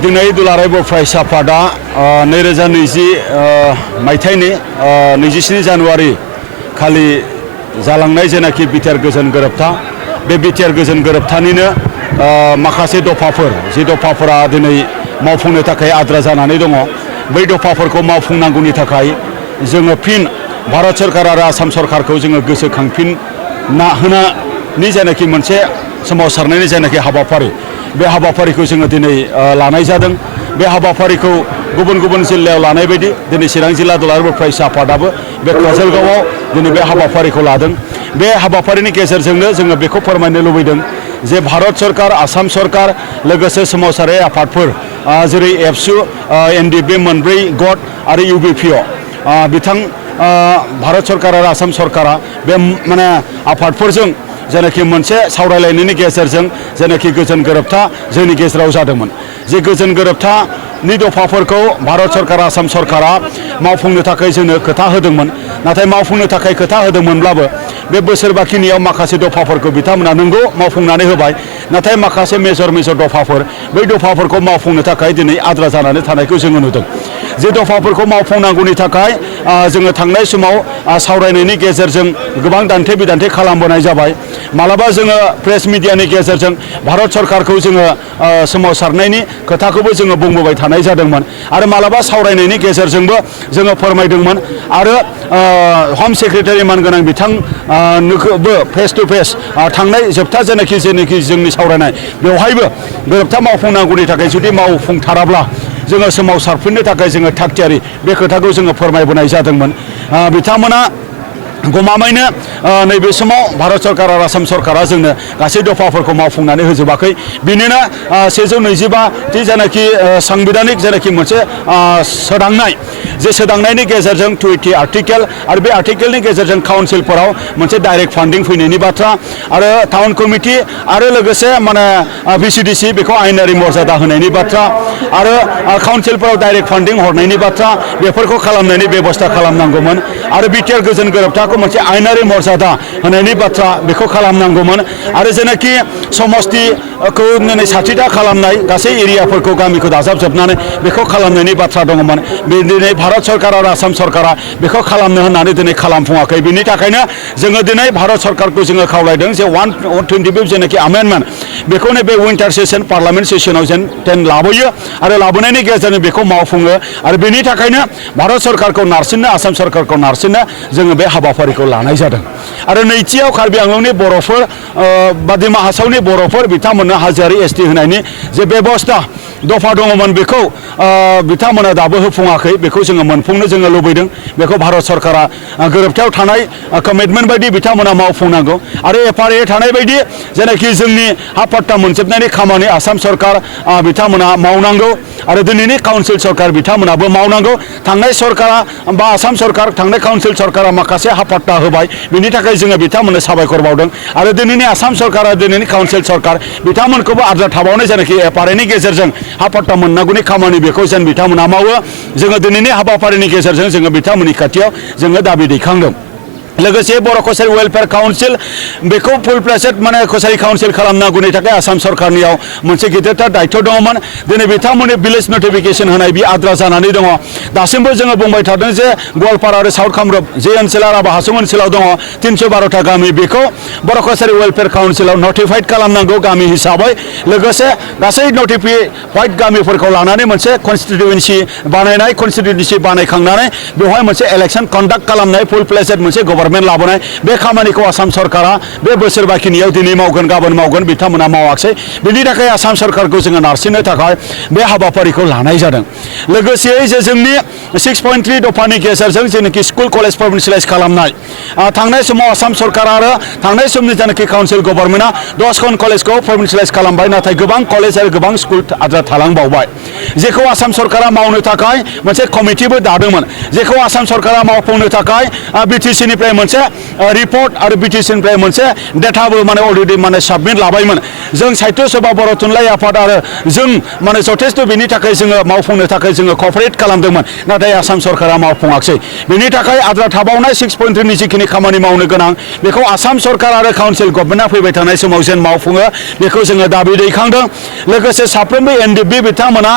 दिनै दुलाराय बर' फरायसा आफादा 2020 मायथाइनि 27 जानुवारि खालि जालांनाय जेनाखि बिटिआर गोजोन गोरोबथा बे बिटिआर गोजोन गोरोबथानिनो माखासे दफाफोर जि दफाफोरा दिनै मावफुंनो थाखाय आद्रा जानानै दङ बै दफाफोरखौ मावफुंनांगौनि थाखाय जोङो फिन भारत सरकार आरो आसाम सरकारखौ जोङो गोसोखांफिनना होनायनि जेनाखि मोनसे सोमावसारनायनि जेनाखि हाबाफारि बे हाबाफारिखौ जोङो दिनै लानाय जादों। बे हाबाफारिखौ गुबुन गुबुन जिल्लायाव लानाय बायदि दिनै चिरां जिल्ला दुलाराय बर' फरायसा आफादाबो बे काजलगावआव दिनै बे हाबाफारिखौ लादों। बे हाबाफारिनि गेजेरजोंनो जोङो बेखौ फोरमायनो लुबैदों जे भारत सरकार आसाम सरकार लोगोसे सोमावसारारि आफादफोर जेरै एबसु एनडिएफबि मोनब्रै गट आरो इउबिपिअ बिथां भारत सरकार आरो आसाम सरकारा बे माने आफादफोरजों जेनाखि मोनसे सावरायलायनायनि गेजेरजों जेनाखि गोजोन गोरोबथा जोंनि गेजेराव जादोंमोन जे गोजोन गोरोबथानि दफाफोरखौ भारत सरकार आसाम सरकारा मावफुंनो थाखाय जोंनो खोथा होदोंमोन नाथाय मावफुंनो थाखाय खोथा होदोंमोनब्लाबो बे बोसोर बाखिनियाव माखासे दफाफोरखौ बिथांमोना नंगौ मावफुंनानै होबाय नाथाय माखासे मेजर दफाफोर बै दफाफोरखौ मावफुंनो थाखाय दिनै आद्रा जानानै थानायखौ जोङो नुदों। जे दफाफोरखौ मावफुंनांगौनि थाखाय जोङो थांनाय समाव सावरायनायनि गेजेरजों गोबां दान्थे बिदान्थे खालामबोनाय जाबाय। मालाबा जोङो प्रेस मिडियानि गेजेरजों भारत सरकारखौ जोङो सोमावसारनायनि खोथाखौबो जोङो बुंबोबाय थानाय जादोंमोन आरो मालाबा सावरायनायनि गेजेरजोंबो जोङो फोरमायदोंमोन आरो हम सेक्रेटारि मानगोनां बिथांनोबो फेस टु फेस थांनाय जोबथा जेनाखि जोंनि सावरायनाय बेवहायबो गोरोबथा मावफुंनांगौनि थाखाय जुदि मावफुंथाराब्ला जोङो सोमावसारफिननो थाखाय जोङो थागथियारि बे खोथाखौ जोङो फोरमायबोनाय जादोंमन। बिथांमोना गमामायैनो नैबे समाव भारत सरकार आरो आसाम सरकारा जोंनो गासै दफाफोरखौ मावफुंनानै होजोबाखै बिनिनो 125 जेनाखि सांबिधानिक जेनाखि मोनसे सोदांनाय जे सोदांनायनि गेजेरजों 20 आर्टिकेल आरो बे आर्टिकेलनि गेजेरजों काउन्सिलफोराव मोनसे डाइरेक्ट फान्डिं फैनायनि बाथ्रा आरो टाउन कमिटि आरो लोगोसे माने भिसिडिसि बेखौ आयेनारि मर्यादा होनायनि बाथ्रा आरो काउन्सिलफोराव डाइरेक्ट फान्डिं हरनायनि बाथ्रा बेफोरखौ खालामनायनि बेबस्था खालामनांगौमोन आरो बिटिआर गोजोन गोरोबथा मोनसे आयेनारि मर्यादा होनायनि बाथ्रा बेखौ खालामनांगौमोन आरो जेनाखि समस्तिखौ साथिथा खालामनाय गासै एरियाफोरखौ गामिखौ दाजाबजोबनानै बेखौ खालामनायनि बाथ्रा दङमोन। दिनै भारत सरकार आरो आसाम सरकारा बेखौ खालामनो होननानै दिनै खालामफुङाखै बिनि थाखायनो जोङो दिनै भारत सरकारखौ जोङो खावलायदों जे 125 जेनाखि आमेन्डमेन्ट बेखौनो बे विन्टार सेसन पार्लामेन्ट सेसनाव जेन लाबोयो आरो लाबोनायनि गेजेरजों बेखौ मावफुङो आरो बेनि थाखायनो भारत सरकारखौ नारसिननो आसाम सरकारखौ नारसिननो जोङो बे हाबाफारिखौ लानाय जादों आरो नैथियाव कार्बि आंलंनि बर'फोर बा डिमा हासावनि बर'फोर बिथांमोननो हाजोआरि एसटि होनायनि जे बेबस्था दफा दङमोन बेखौ बिथांमोना दाबो होफुङाखै बेखौ जोङो मोनफुंनो जोङो लुबैदों बेखौ भारत सरकारा गोरोबथायाव थानाय कमिटमेन्ट बायदि बिथांमोना मावफुंनांगौ आरो एफआरए थानाय बायदि जेनाखि जोंनि हा पट्टा मोनजोबनायनि खामानि आसाम सरकार बिथांमोना मावनांगौ आरो दिनैनि काउन्सिल सरकार बिथांमोनाबो मावनांगौ। थांनाय सरकारा बा आसाम सरकार थांनाय काउन्सिल सरकारा माखासे हा पट्टा होबाय बिनि थाखाय जोङो बिथांमोननो साबायखर बावदों आरो दिनैनि आसाम सरकार आरो दिनैनि काउन्सिल सरकार बिथांमोनखौबो आद्रा थाबावनाय जेनाखि एफआरएनि गेजेरजों हा पट्टा मोननांगौनि खामानि बेखौ जेन बिथांमोना मावो जोङो दिनैनि हाबाफारिनि गेजेरजों जोङो बिथांमोननि खाथियाव जोङो दाबि दैखांदों। लोगोसे बर' कसारि वेलफेयार काउन्सिल बेखौ फुल प्लेसेड माने कसारि काउन्सिल खालामनांगौनि थाखाय आसाम सरकारनियाव मोनसे गिदिरथार दायित्व दङमोन। दिनै बिथांमोननि भिलेज नटिफिकेसन होनाय बे आद्रा जानानै दङ। दासिमबो जोङो बुंबाय थादों जे गवालपारा आरो साउथ कामरुप जे ओनसोला राभा हासं ओनसोलाव दङ 312टा गामि बेखौ बर' कसारि वेलफेयार काउन्सिलाव नटिफाइड खालामनांगौ गामि हिसाबै लोगोसे गासै नटिफाइड गामिफोरखौ लानानै मोनसे कनस्टिटुवेन्सि बानायनाय कनस्टिटुवेन्सि बानायखांनानै बेवहाय मोनसे इलेक्सन कन्डाक्ट खालामनाय फुल प्लेसेड मोनसे गभर्नमेन्ट डिपार्टमेन्ट लाबोनाय बे खामानिखौ आसाम सरकारा बे बोसोर बाखिनियाव दिनै मावगोन गाबोन मावगोन बिथांमोना मावाखिसै बिनि थाखाय आसाम सरकारखौ जोङो नारसिननो थाखाय बे हाबाफारिखौ लानाय जादों लोगोसेयै जे जोंनि 6.3 दफानि गेजेरजों जेनाखि स्कुल कलेज प्रभिन्सियेलाइज खालामनाय थांनाय समाव आसाम सरकार आरो थांनाय समनि जेनाखि काउन्सिल गभर्नमेन्टआ 10 कलेजखौ प्रभिन्सियेलाइज खालामबाय नाथाय गोबां कलेज आरो गोबां स्कुल आद्रा थालांबावबाय जेखौ आसाम सरकारा मावनो थाखाय मोनसे कमिटिबो दादोंमोन जेखौ आसाम सरकारा मावफुंनो थाखाय BTC निफ्राय मोनसे रिपर्ट आरो BTC निफ्राय मोनसे डेटाबो माने अलरेडि माने साबमिट लाबायमोन जों साहित्य सभा बर' थुनलाइ आफाद आरो जों माने जथेस्थ' बेनि थाखाय जोङो मावफुंनो थाखाय जोङो कपारेट खालामदोंमोन नाथाय आसाम सरकारा मावफुङाखिसै बेनि थाखाय आद्रा थाबावनाय 6.3 नि जिखिनि खामानि मावनो गोनां बेखौ आसाम सरकार आरो काउन्सिल गभर्नमेन्टआ फैबाय थानाय समाव जेन मावफुङो बेखौ जोङो दाबि दैखांदों लोगोसे साफ्रोमबो NDB बिथांमोना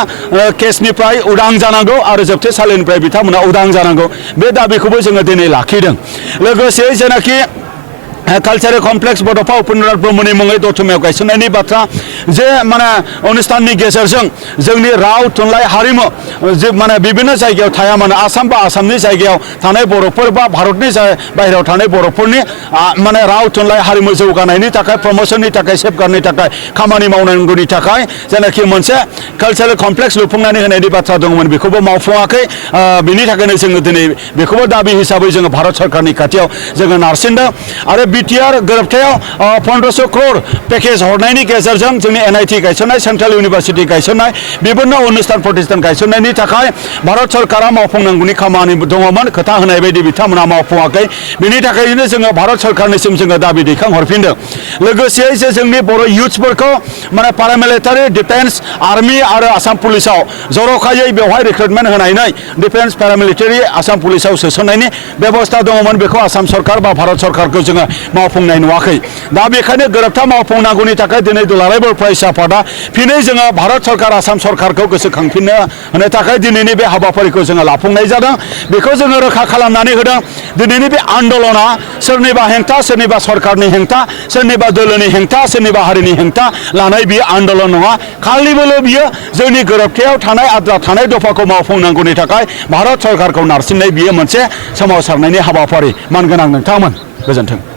केसनिफ्राय उदां जानांगौ आरो जोबथेसालिनिफ्राय बिथांमोना उदां जानांगौ बे दाबिखौबो जोङो दिनै लाखिदों लोगोसे जेनाखि कालचारेल कमप्लेक्स बड'फा उपेन्द्रनाथ ब्रह्मनि मुङै दतमायाव गायसननायनि बाथ्रा जे माने अनुष्ठाननि गेजेरजों जोंनि राव थुनलाइ हारिमु जे माने बिभिन्न जायगायाव थाया मानो आसाम बा आसामनि जायगायाव थानाय बर'फोर बा भारतनि बाहेरायाव थानाय बर'फोरनि माने राव थुनलाइ हारिमु जौगानायनि थाखाय प्रमोशननि थाखाय सेफगार्डनि थाखाय खामानि मावनांगौनि थाखाय जेनाखि मोनसे कालचारेल कमप्लेक्स लुफुंनानै होनायनि बाथ्रा दंमोन बेखौबो मावफुङाखै बिनि थाखायनो जोङो दिनै बेखौबो दाबि हिसाबै जोङो भारत सरकारनि खाथियाव जोङो नारसिनदों आरो BTR गोरोबथायाव 1500 करोड़ पेकेज हरनायनि गेजेरजों जोंनि NIT गायसननाय सेन्ट्रेल इउनिभार्सिटि गायसननाय बिभिन्न अनुष्ठान प्रतिष्ठान गायसननायनि थाखाय भारत सरकारा मावफुंनांगौनि खामानि दङमोन खोथा होनाय बायदि बिथांमोना मावफुङाखै बिनि थाखायनो जोङो भारत सरकारनिसिम जोङो दाबि दैखांहरफिनदों लोगोसे जे जोंनि बर' इयुथ्सफोरखौ माने पारामिलिटारि डिफेन्स आर्मि आरो आसाम पुलिसाव जर'खायै बेवहाय रिक्रुटमेन्ट होनानै डिफेन्स पारामिलिटारि आसाम पुलिसाव सोसननायनि बेबस्था दङमोन बेखौ आसाम सरकार बा भारत सरकारखौ जोङो मावफुंनाय नुवाखै दा बेखायनो गोरोबथा मावफुंनांगौनि थाखाय दिनै दुलाराय बर' फरायसा आफादा फिनै जोङो भारत सरकार आसाम सरकारखौ गोसोखांफिननो होनो थाखाय दिनैनि बे हाबाफारिखौ जोङो लाफुंनाय जादों बेखौ जोङो रोखा खालामनानै होदों दिनैनि बे आन्दलना सोरनिबा हेंथा सोरनिबा सरकारनि हेंथा सोरनिबा दोलोनि हेंथा सोरनिबा हारिनि हेंथा लानाय बियो आन्दलन नङा खालिबोल' बियो जोंनि गोरोबथायाव थानाय आद्रा थानाय दफाखौ मावफुंनांगौनि थाखाय भारत सरकारखौ नारसिननाय बियो मोनसे सोमावसारनायनि हाबाफारि मानगोनां नोंथांमोन गोजोन्थों।